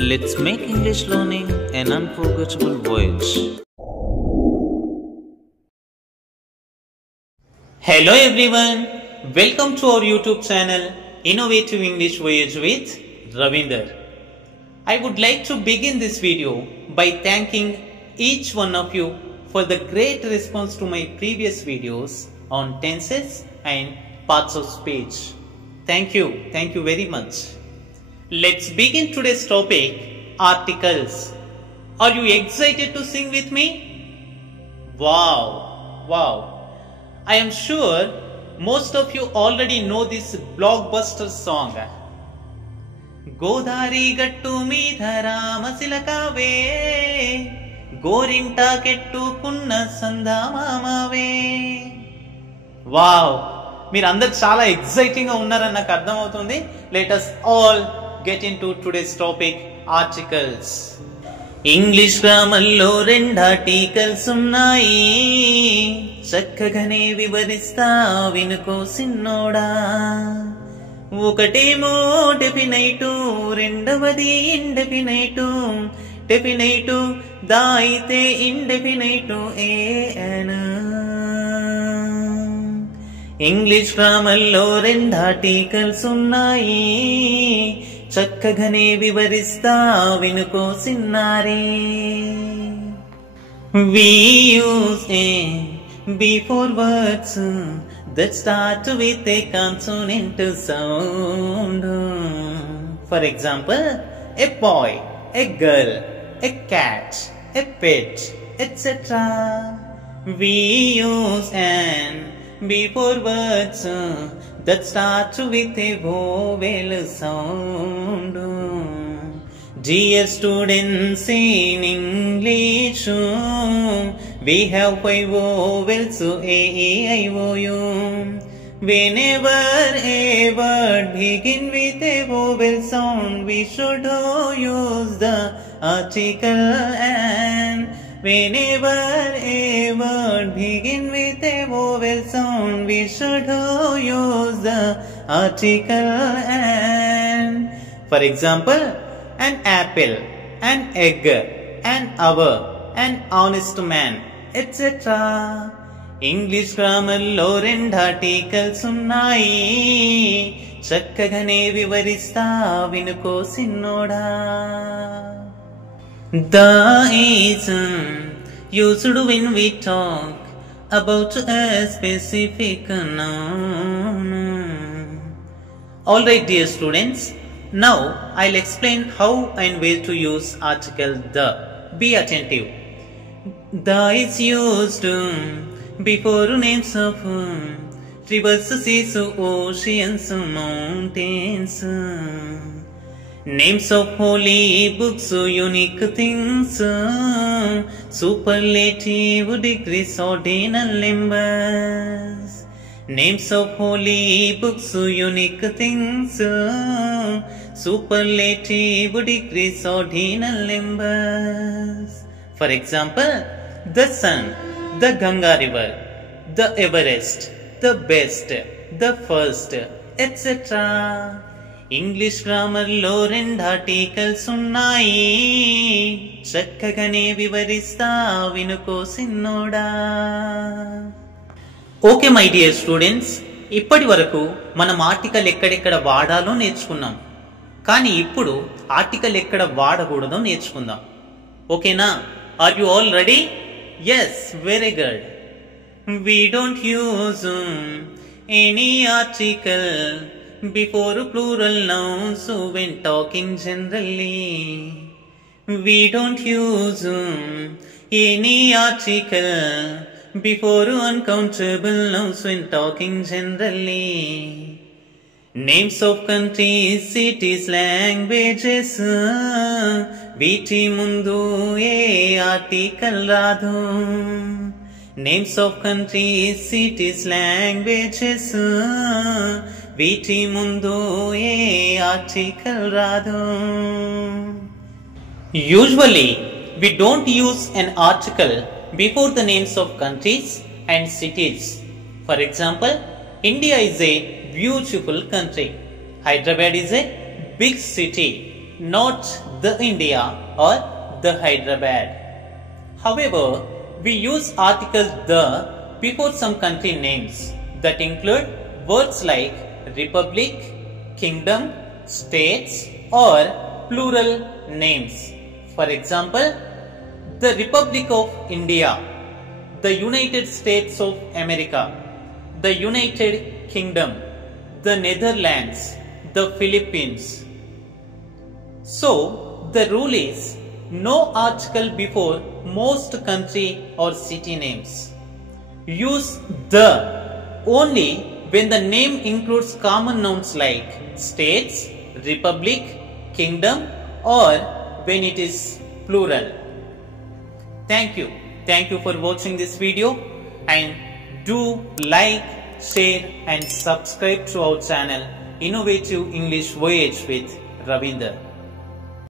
Let's make English learning an unforgettable voyage. Hello everyone, welcome to our YouTube channel Innovative English Voyage with Ravinder. I would like to begin this video by thanking each one of you for the great response to my previous videos on tenses and parts of speech. Thank you very much. Let's begin today's topic, articles. Are you excited to sing with me? Wow. I am sure most of you already know this blockbuster song. Godari gattu meedha masilakave gorinta kettukunna sandamamave. Wow, మీరు అందరు చాలా exciting గా ఉన్నారని నాకు అర్థమవుతుంది. Let us all get into today's topic, articles. English గ్రామర్లో రెండు articles ఉన్నాయి, చక్కగానే వివరిస్తా వినుకో సిన్నోడా. ఒకటేమో డెఫినైటు, రెండవది ఇండెఫినైటు. డెఫినైటు దా అయితే ఇండెఫినైటు ఏ అనా. ఇంగ్లీష్ గ్రామర్లో రెండు ఆర్టికల్స్ ఉన్నాయి, చక్కగానే వివరిస్తా వినుకో సిన్నారే. We use a before words that start with a consonant sound. For example, a boy, a girl, a cat, a pet, etc. We use an before words that start with a vowel sound. Dear students, in English we have 5 vowels, A, E, I, O, U. Whenever a word begin with a vowel sound, we should use the article and. Whenever a word begin with a vowel sound, we should use the article and. For example, an apple, an egg, an hour, an honest man, etc. English గ్రామర్లో రెండు articles ఉన్నాయి, చక్కగానే వివరిస్తా వినుకో సిన్నోడా. The is used when we talk about a specific noun. Alright dear students, now I'll explain how and where to use article the. Be attentive. The is used before names of rivers, seas, oceans, mountains. Names of holy books, unique things, superlative degrees, ordinal numbers. Names of holy books, unique things, superlative degrees, ordinal numbers. For example, the sun, the Ganga river, the Everest, the best, the first, etc. English గ్రామర్లో రెండు articles ఉన్నాయి, చక్కగానే వివరిస్తా వినుకో సిన్నోడా. Okay my dear students, ఇప్పటి వరకు మనం article ఎక్కడెక్కడ వాడాలో నేర్చుకున్నాం, కానీ ఇప్పుడు ఆర్టికల్ ఎక్కడ వాడకూడదో నేర్చుకుందాం. ఓకేనా? Are you all ready? Yes, very good. We don't use any article before plural nouns when talking generally. We don't use any article before uncountable nouns when talking generally. Names of countries, cities, languages, వీటి ముందు ఏ article రాదు. Names of countries, cities, languages, వీటి ముందు ఏ article రాదు. Usually, we don't use an article before the names of countries and cities. For example, India is a beautiful country. Hyderabad is a big city. not the India or the Hyderabad. However, we use article the before some country names that include words like republic, kingdom, states or plural names. For example, the Republic of India, the United States of America, the United Kingdom, the Netherlands, the Philippines. So, the rule is no article before most country or city names. Use the only when the name includes common nouns like states, republic, kingdom or when it is plural. Thank you. Thank you for watching this video and do like, share and subscribe to our channel Innovative English Voyage with Ravinder.